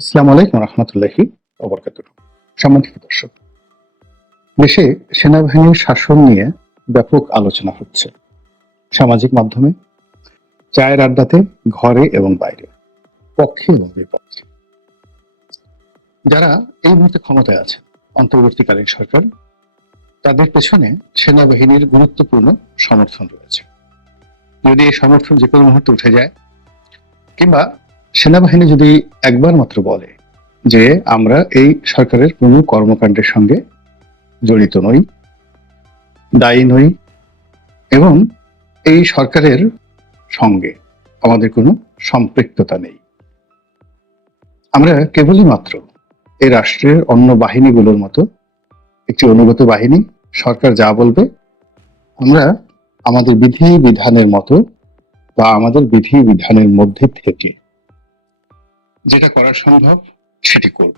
আসসালামু আলাইকুম রহমতুল্লাহি অবরকাত সম্মানিত দর্শক দেশে সেনাবাহিনীর শাসন নিয়ে ব্যাপক আলোচনা হচ্ছে সামাজিক মাধ্যমে চায়ের আড্ডাতে ঘরে এবং বাইরে পক্ষে এবং বিপক্ষে যারা এই মুহূর্তে ক্ষমতায় আছে অন্তর্বর্তীকালীন সরকার তাদের পেছনে সেনাবাহিনীর গুরুত্বপূর্ণ সমর্থন রয়েছে যদি এই সমর্থন যে কোনো মুহূর্তে উঠে যায় কিংবা সেনাবাহিনী যদি একবার মাত্র বলে যে আমরা এই সরকারের কোনো কর্মকাণ্ডের সঙ্গে জড়িত নই দায়ী নই এবং এই সরকারের সঙ্গে আমাদের কোনো সম্পৃক্ততা নেই আমরা কেবলই মাত্র এই রাষ্ট্রের অন্য বাহিনীগুলোর মতো একটি অনুগত বাহিনী সরকার যা বলবে আমরা আমাদের বিধি বিধানের মতো বা আমাদের বিধি বিধানের মধ্যে থেকে যেটা করা সম্ভব সেটি করব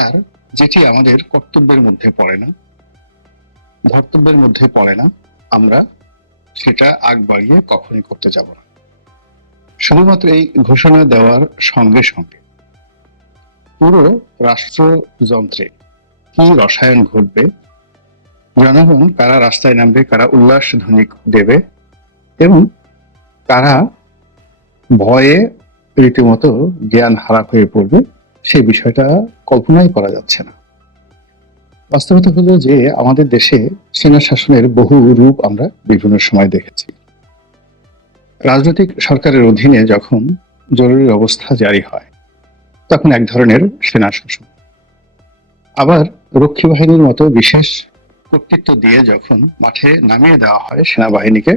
আর যেটি আমাদের কর্তব্যের মধ্যে পড়ে না ধর্তব্যের মধ্যে পড়ে না আমরা সেটা আগ বাড়িয়ে কখনই করতে যাব না শুধুমাত্র এই ঘোষণা দেওয়ার সঙ্গে সঙ্গে পুরো রাষ্ট্রযন্ত্রে কি রসায়ন ঘটবে জনগণ কারা রাস্তায় নামবে কারা উল্লাস ধ্বনি দেবে এবং কারা ভয়ে রীতিমতো জ্ঞান হারাপ হয়ে পড়বে সেই বিষয়টা কল্পনাই করা যাচ্ছে না বাস্তবতা হলো যে আমাদের দেশে সেনা শাসনের বহু রূপ আমরা বিভিন্ন সময় দেখেছি রাজনৈতিক সরকারের অধীনে যখন জরুরি অবস্থা জারি হয় তখন এক ধরনের সেনা শাসন আবার রক্ষী বাহিনীর মতো বিশেষ কর্তৃত্ব দিয়ে যখন মাঠে নামিয়ে দেওয়া হয় সেনাবাহিনীকে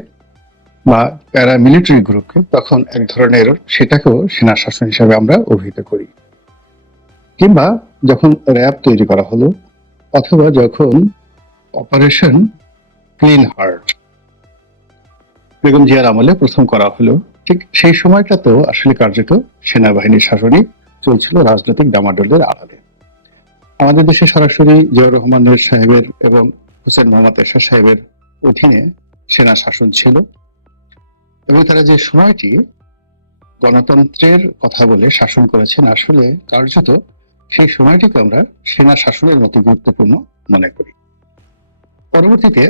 বা প্যারা মিলিটারি গ্রুপকে তখন এক ধরনের সেটাকেও সেনা শাসন হিসাবে আমরা অভিহিত করি কিংবা যখন র্যাব তৈরি করা হলো অথবা যখন অপারেশন ক্লিন হার্ট বেগম জিয়ার আমলে প্রথম করা হলো ঠিক সেই সময়টা তো আসলে কার্যত সেনাবাহিনীর শাসনই চলছিল রাজনৈতিক ডামাডোলের আড়ালে আমাদের দেশে সরাসরি জিয়াউর রহমান সাহেবের এবং হুসেন মোহাম্মদ এরশাদ সাহেবের অধীনে সেনা শাসন ছিল এবং তারা যে সময়টি গণতন্ত্রের কথা বলে শাসন করেছেন আসলে কার্যত সেই সময়টিকে আমরা সেনা শাসনের মতো গুরুত্বপূর্ণ মনে করি পরবর্তীতে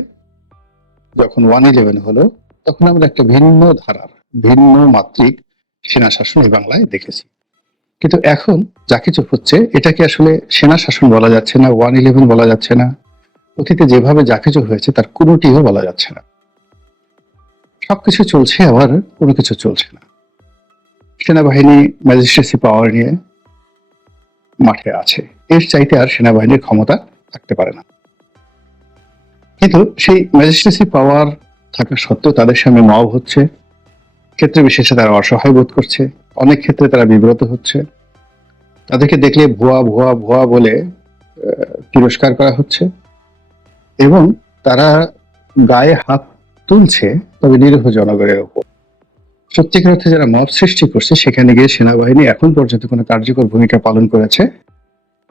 যখন ওয়ান ইলেভেন হলো তখন আমরা একটা ভিন্ন ধারার ভিন্ন মাত্রিক সেনা শাসন এই বাংলায় দেখেছি কিন্তু এখন যা কিছু হচ্ছে এটাকে আসলে সেনা শাসন বলা যাচ্ছে না ওয়ান ইলেভেন বলা যাচ্ছে না অতীতে যেভাবে যা কিছু হয়েছে তার কোনোটিও বলা যাচ্ছে না সবকিছু চলছে আবার কোনো কিছু চলছে না সেনাবাহিনী ম্যাজিস্ট্রেসি পাওয়ার নিয়ে মাঠে আছে এর চাইতে আর সেনাবাহিনীর ক্ষমতা থাকতে পারে না কিন্তু সেই ম্যাজিস্ট্রেসি পাওয়ার থাকা সত্ত্বেও তাদের সামনে মব হচ্ছে ক্ষেত্রে বিশেষে তারা অসহায় বোধ করছে অনেক ক্ষেত্রে তারা বিব্রত হচ্ছে তাদেরকে দেখলে ভুয়া ভুয়া ভুয়া বলে তিরস্কার করা হচ্ছে এবং তারা গায়ে হাত তুলছে তবে নিরীহ জনগণের ওপর সত্যিকার অর্থে যারা মব সৃষ্টি করছে সেখানে গিয়ে সেনাবাহিনী এখন পর্যন্ত কোনো কার্যকর ভূমিকা পালন করেছে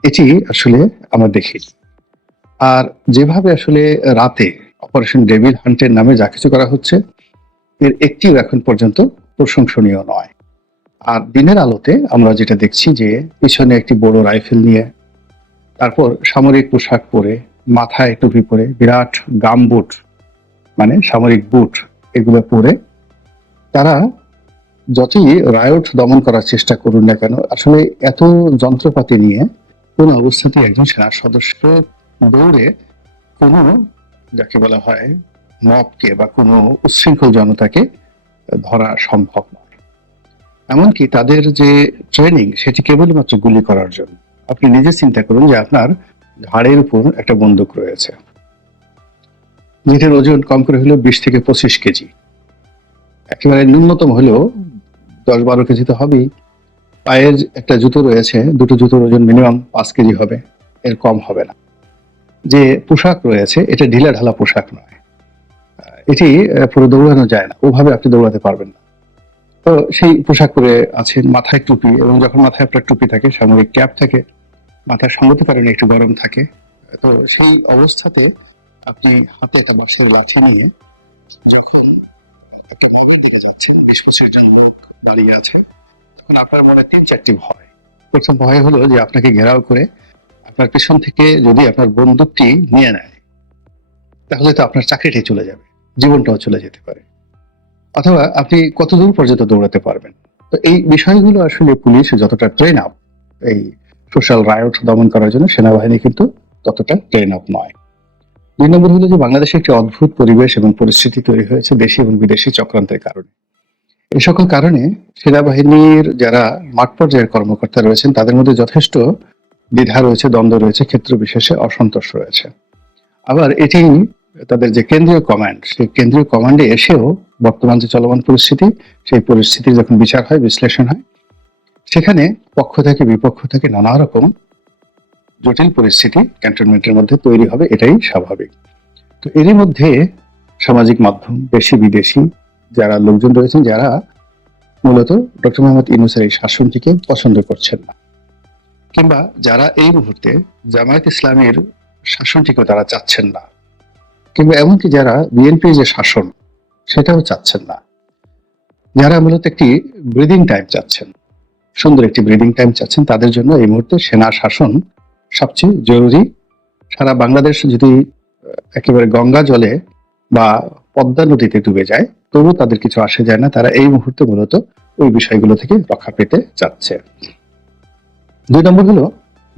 এটি আসলে আমরা দেখি আর যেভাবে আসলে রাতে অপারেশন ডেভিল হান্টের নামে যা কিছু করা হচ্ছে এর একটিও এখন পর্যন্ত প্রশংসনীয় নয় আর দিনের আলোতে আমরা যেটা দেখছি যে পিছনে একটি বড় রাইফেল নিয়ে তারপর সামরিক পোশাক পরে মাথায় টুপি পরে বিরাট গামবুট মানে সামরিক বুট এগুলো পরে তারা যতই রায়ট দমন করার চেষ্টা করুন না কেন আসলে এত যন্ত্রপাতি নিয়ে কোন অবস্থাতে একজন সেনা সদস্য দৌড়ে কোনো যাকে বলা হয় মবকে বা কোনো উচ্ছৃঙ্খল জনতাকে ধরা সম্ভব নয় এমনকি তাদের যে ট্রেনিং সেটি কেবলমাত্র গুলি করার জন্য আপনি নিজে চিন্তা করুন যে আপনার ঘাড়ের উপর একটা বন্দুক রয়েছে মিটের ওজন কম করে হলেও বিশ থেকে পঁচিশ কেজি একেবারে ন্যূনতম হলেও দশ বারো কেজি তো হবেই পায়ের একটা জুতো রয়েছে দুটো জুতোর ওজন মিনিমাম পাঁচ কেজি হবে এর কম হবে না যে পোশাক রয়েছে এটা ঢিলা ঢালা পোশাক নয় এটি পুরো দৌড়ানো যায় না ওভাবে আপনি দৌড়াতে পারবেন না তো সেই পোশাক পরে আছেন মাথায় টুপি এবং যখন মাথায় আপনার টুপি থাকে সামরিক ক্যাপ থাকে মাথার সামলাতে পারেন একটু গরম থাকে তো সেই অবস্থাতে আপনি হাতে একটা বাক্সের লাঠি নিয়ে যখন একটা মগের দিকে যাচ্ছেন বিশ পঁচিশ জন লোক দাঁড়িয়ে আছে তখন আপনার মনে তিন চারটি ভয় প্রথম ভয় হলো যে আপনাকে ঘেরাও করে আপনার পেছন থেকে যদি আপনার বন্দুকটি নিয়ে নেয় তাহলে তো আপনার চাকরিটি চলে যাবে জীবনটাও চলে যেতে পারে অথবা আপনি কতদূর পর্যন্ত দৌড়াতে পারবেন তো এই বিষয়গুলো আসলে পুলিশ যতটা ট্রেন আপ এই সোশ্যাল রায়ট দমন করার জন্য সেনাবাহিনী কিন্তু ততটা ট্রেন আপ নয় দুই নম্বর হলো যে বাংলাদেশে একটি অদ্ভুত পরিবেশ এবং পরিস্থিতি তৈরি হয়েছে দেশি এবং বিদেশি চক্রান্তের কারণে এ সকল কারণে সেনাবাহিনীর যারা মাঠ পর্যায়ের কর্মকর্তা রয়েছেন তাদের মধ্যে যথেষ্ট দ্বিধা রয়েছে দ্বন্দ্ব রয়েছে ক্ষেত্র বিশেষে অসন্তোষ রয়েছে আবার এটি তাদের যে কেন্দ্রীয় কমান্ড সেই কেন্দ্রীয় কমান্ডে এসেও বর্তমান যে চলমান পরিস্থিতি সেই পরিস্থিতির যখন বিচার হয় বিশ্লেষণ হয় সেখানে পক্ষ থেকে বিপক্ষ থেকে নানা রকম জটিল পরিস্থিতি ক্যান্টনমেন্টের মধ্যে তৈরি হবে এটাই স্বাভাবিক তো এরই মধ্যে সামাজিক মাধ্যম দেশি বিদেশি যারা লোকজন রয়েছেন যারা মূলত ডক্টর মোহাম্মদ ইনুসের এই শাসনটিকে পছন্দ করছেন না কিংবা যারা এই মুহূর্তে জামায়াত ইসলামের শাসনটিকে তারা চাচ্ছেন না কিংবা এমনকি যারা বিএনপি যে শাসন সেটাও চাচ্ছেন না যারা মূলত একটি ব্রিদিং টাইম চাচ্ছেন সুন্দর একটি ব্রিদিং টাইম চাচ্ছেন তাদের জন্য এই মুহূর্তে সেনা শাসন সবচেয়ে জরুরি সারা বাংলাদেশ যদি একেবারে গঙ্গা জলে বা পদ্মা নদীতে ডুবে যায় তবু তাদের কিছু আসে যায় না তারা এই মুহূর্তে মূলত ওই বিষয়গুলো থেকে রক্ষা পেতে যাচ্ছে দুই নম্বর হলো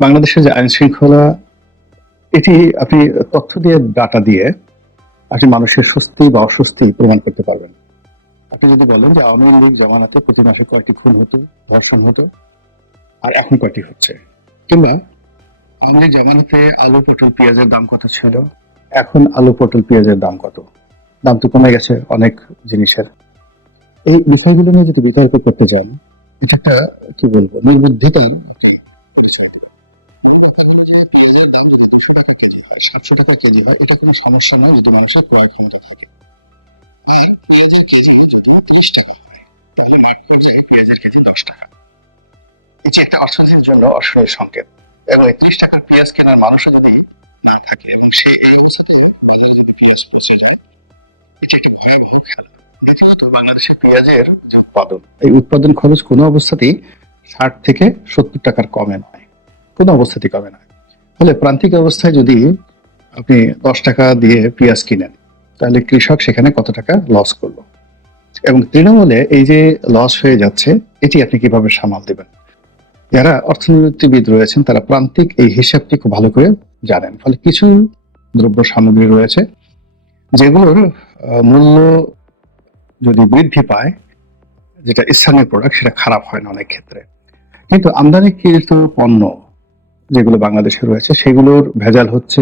বাংলাদেশের যে আইন শৃঙ্খলা এটি আপনি তথ্য দিয়ে ডাটা দিয়ে আপনি মানুষের স্বস্তি বা অস্বস্তি প্রমাণ করতে পারবেন আপনি যদি বলেন যে আওয়ামী লীগ জামানাতে প্রতি মাসে কয়টি খুন হতো ধর্ষণ হতো আর এখন কয়টি হচ্ছে কিংবা আমাদের জামানাতে আলু পটল পেঁয়াজের দাম কত ছিল এখন আলু পটল পেঁয়াজের দাম কত দাম তো কমে গেছে অনেক জিনিসের এই বিষয়গুলো নিয়ে যদি বিতর্ক করতে যান এটা একটা কি বলবো নির্বুদ্ধিতাই হয় কেজি হয় এটা কোনো সমস্যা নয় যদি মানুষের এটা একটা অর্থনীতির জন্য অসহায় সংকেত এবং একত্রিশ টাকার পেঁয়াজ কেনার মানুষও যদি না থাকে এবং সে এই অবস্থাতে বাজারে যদি পেঁয়াজ পচে যায় এটি একটি ভয়াবহ খেলা দ্বিতীয়ত পেঁয়াজের যে উৎপাদন এই উৎপাদন খরচ কোনো অবস্থাতেই ষাট থেকে সত্তর টাকার কমে নয় কোনো অবস্থাতেই কমে নয় ফলে প্রান্তিক অবস্থায় যদি আপনি দশ টাকা দিয়ে পেঁয়াজ কিনেন তাহলে কৃষক সেখানে কত টাকা লস করলো এবং তৃণমূলে এই যে লস হয়ে যাচ্ছে এটি আপনি কিভাবে সামাল দেবেন যারা অর্থনীতিবিদ রয়েছেন তারা প্রান্তিক এই হিসাবটি খুব ভালো করে জানেন ফলে কিছু দ্রব্য সামগ্রী রয়েছে যেগুলোর মূল্য যদি বৃদ্ধি পায় যেটা স্থানীয় প্রোডাক্ট সেটা খারাপ হয় না অনেক ক্ষেত্রে কিন্তু আমদানিকৃত পণ্য যেগুলো বাংলাদেশে রয়েছে সেগুলোর ভেজাল হচ্ছে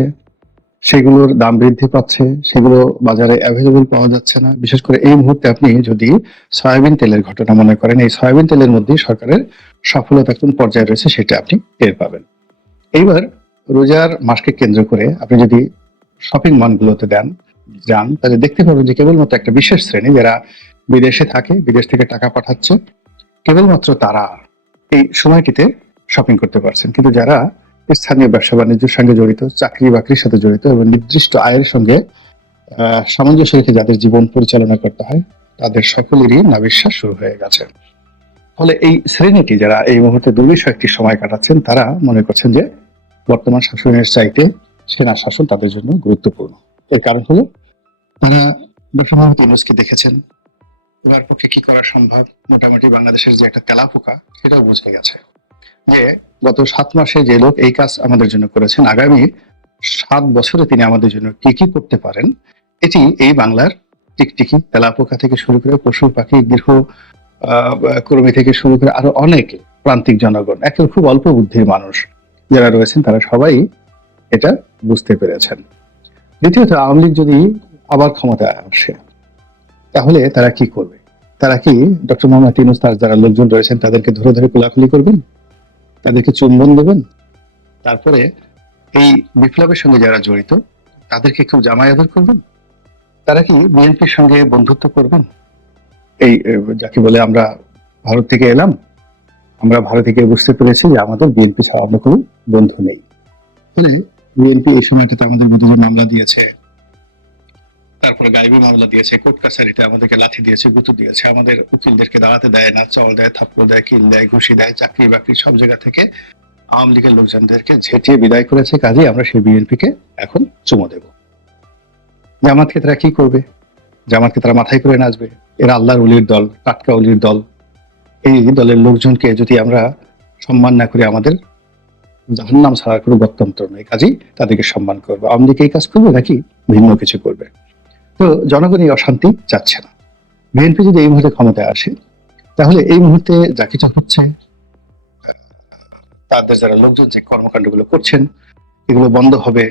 সেগুলোর দাম বৃদ্ধি পাচ্ছে সেগুলো বাজারে অ্যাভেলেবল পাওয়া যাচ্ছে না বিশেষ করে এই মুহূর্তে আপনি যদি সয়াবিন তেলের ঘটনা মনে করেন এই সয়াবিন তেলের মধ্যেই সরকারের সফলতা কোন পর্যায়ে রয়েছে সেটা আপনি টের পাবেন এইবার রোজার মাসকে কেন্দ্র করে আপনি যদি শপিং মলগুলোতে দেন যান তাহলে দেখতে পাবেন যে কেবলমাত্র একটা বিশেষ শ্রেণী যারা বিদেশে থাকে বিদেশ থেকে টাকা পাঠাচ্ছে কেবলমাত্র তারা এই সময়টিতে শপিং করতে পারছেন কিন্তু যারা স্থানীয় ব্যবসা বাণিজ্যের সঙ্গে জড়িত চাকরি বাকরির সাথে জড়িত এবং নির্দিষ্ট আয়ের সঙ্গে সামঞ্জস্য রেখে যাদের জীবন পরিচালনা করতে হয় তাদের সকলেরই নাবিশ্বাস শুরু হয়ে গেছে ফলে এই শ্রেণীটি যারা এই মুহূর্তে দুর্বিষ একটি সময় কাটাচ্ছেন তারা মনে করছেন যে বর্তমান শাসনের চাইতে সেনা শাসন তাদের জন্য গুরুত্বপূর্ণ এর কারণ হলো তারা ডক্টর ইউনুসকে দেখেছেন ওনার পক্ষে কি করা সম্ভব মোটামুটি বাংলাদেশের যে একটা তেলাপোকা সেটাও বোঝা গেছে যে গত সাত মাসে যে লোক এই কাজ আমাদের জন্য করেছেন আগামী সাত বছরে তিনি আমাদের জন্য কি কি করতে পারেন এটি এই বাংলার টিকটিকি তেলাপোকা থেকে শুরু করে পশু পাখি গৃহ কর্মী থেকে শুরু করে আরো অনেক প্রান্তিক জনগণ একের খুব অল্প বুদ্ধির মানুষ যারা রয়েছেন তারা সবাই এটা বুঝতে পেরেছেন দ্বিতীয়ত আওয়ামী লীগ যদি আবার ক্ষমতায় আসে তাহলে তারা কি করবে তারা কি ডক্টর মোহাম্মদ ইনুস তার যারা লোকজন রয়েছেন তাদেরকে ধরে ধরে কোলাকুলি করবেন তাদেরকে চুম্বন দেবেন তারপরে এই বিপ্লবের সঙ্গে যারা জড়িত তাদেরকে খুব জামাই আদর করবেন তারা কি বিএনপির সঙ্গে বন্ধুত্ব করবেন এই যাকে বলে আমরা ভারত থেকে এলাম আমরা ভারত থেকে বুঝতে পেরেছি যে আমাদের বিএনপি ছাড়া অন্য কোনো বন্ধু নেই বিএনপি এই সময়টাতে আমাদের বিরুদ্ধে মামলা দিয়েছে তারপরে গাইবী মামলা দিয়েছে কোর্ট কাছারিতে আমাদেরকে লাথি দিয়েছে গুতু দিয়েছে আমাদের উকিলদেরকে দাঁড়াতে দেয় না চল দেয় থাপ্পড় দেয় কিল দেয় ঘুষি দেয় চাকরি বাকরি সব জায়গা থেকে আওয়ামী লীগের লোকজনদেরকে ঝেঁটিয়ে বিদায় করেছে কাজে আমরা সেই বিএনপি কে এখন চুমো দেব জামাতকে তারা কি করবে জামাতকে তারা মাথায় করে নাচবে এরা আল্লাহর উলির দল টাটকা উলির দল এই দলের লোকজনকে যদি আমরা সম্মান না করি আমাদের জাহান্নাম ছাড়ার কোনো গত্যন্ত্র নেই কাজেই তাদেরকে সম্মান করবো আওয়ামী লীগ এই কাজ করবে নাকি ভিন্ন কিছু করবে তো জনগণ এই অশান্তি চাচ্ছে না বিএনপি যদি এই মুহূর্তে ক্ষমতায় আসে তাহলে এই মুহূর্তে যা কিছু হচ্ছে তাদের যারা লোকজন যে কর্মকাণ্ডগুলো করছেন এগুলো বন্ধ হবে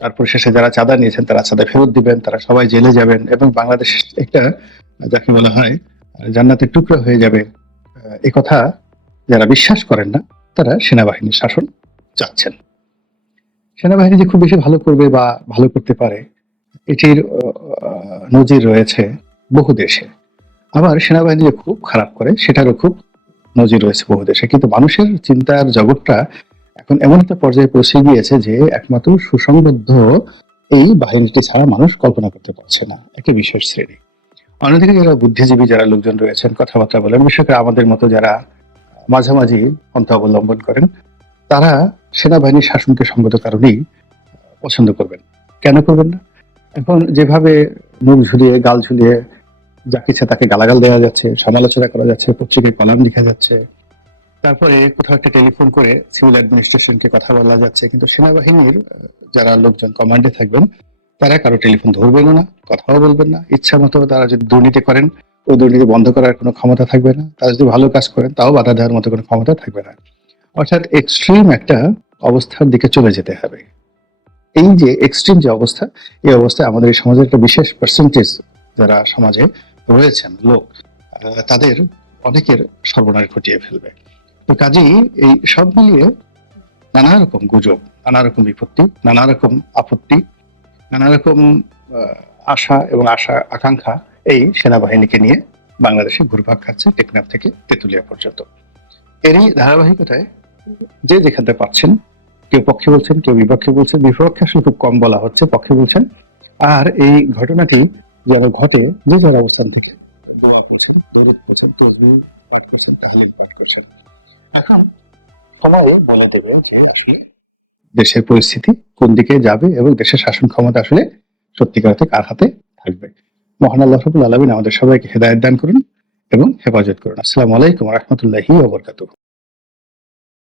তারপর শেষে যারা চাঁদা নিয়েছেন তারা চাঁদা ফেরত দিবেন তারা সবাই জেলে যাবেন এবং বাংলাদেশ একটা যাকে বলা হয় জান্নাতের টুকরো হয়ে যাবে এ কথা যারা বিশ্বাস করেন না তারা সেনাবাহিনীর শাসন চাচ্ছেন সেনাবাহিনী যে খুব বেশি ভালো করবে বা ভালো করতে পারে এটির নজির রয়েছে বহু দেশে আবার সেনাবাহিনী যে খুব খারাপ করে সেটারও খুব নজির রয়েছে বহু দেশে কিন্তু মানুষের চিন্তার জগৎটা এখন এমন একটা পর্যায়ে পৌঁছে গিয়েছে যে একমাত্র সুসংবদ্ধ এই বাহিনীটি ছাড়া মানুষ কল্পনা করতে পারছে না একটি বিশেষ শ্রেণী অন্যদিকে যারা বুদ্ধিজীবী যারা লোকজন রয়েছেন কথাবার্তা বলেন বিশেষ করে আমাদের মতো যারা মাঝামাঝি পন্থা অবলম্বন করেন তারা সেনাবাহিনীর শাসনকে সঙ্গত কারণেই পছন্দ করবেন কেন করবেন না এখন যেভাবে মুখ ঝুলিয়ে গাল ঝুলিয়ে যা কিছু তাকে গালাগাল দেওয়া যাচ্ছে সমালোচনা করা যাচ্ছে পত্রিকায় কলাম লেখা যাচ্ছে তারপরে কোথাও একটা টেলিফোন করে সিভিল অ্যাডমিনিস্ট্রেশনকে কথা বলা যাচ্ছে কিন্তু সেনাবাহিনীর যারা লোকজন কমান্ডে থাকবেন তারা কারো টেলিফোন ধরবেন না কথাও বলবেন না ইচ্ছা মতো তারা যদি দুর্নীতি করেন ওই দুর্নীতি বন্ধ করার কোনো ক্ষমতা থাকবে না তারা যদি ভালো কাজ করেন তাও বাধা দেওয়ার মতো কোনো ক্ষমতা থাকবে না অর্থাৎ এক্সট্রিম একটা অবস্থার দিকে চলে যেতে হবে এই যে এক্সট্রিম যে অবস্থা এই অবস্থায় আমাদের এই সমাজের একটা বিশেষ পার্সেন্টেজ যারা সমাজে রয়েছেন লোক তাদের অনেকের সর্বনাশ ঘটিয়ে ফেলবে তো কাজেই এই সব মিলিয়ে নানা রকম গুজব নানা রকম বিপত্তি নানা রকম আপত্তি নানা রকম আশা এবং আশা আকাঙ্ক্ষা এই সেনাবাহিনীকে নিয়ে বাংলাদেশে ঘুরভাগ খাচ্ছে টেকনাফ থেকে তেঁতুলিয়া পর্যন্ত এরই ধারাবাহিকতায় যে যেখানটা পাচ্ছেন কেউ পক্ষে বলছেন কেউ বিপক্ষে বলছেন বিপক্ষে আসলে খুব কম বলা হচ্ছে পক্ষে বলছেন আর এই ঘটনাটি যেন ঘটে যে যার অবস্থান থেকে দোয়া করছেন দরিদ করছেন তসবিল পাঠ করছেন তাহলিল পাঠ করছেন এখন সময়ে বলে দেবে যে আসলে দেশের পরিস্থিতি কোন দিকে যাবে এবং দেশের শাসন ক্ষমতা আসলে সত্যিকার অর্থে কার হাতে থাকবে মহান আল্লাহ রবুল আলমিন আমাদের সবাইকে হেদায়ত দান করুন এবং হেফাজত করুন আসসালামু আলাইকুম রহমতুল্লাহি ওবরকাতু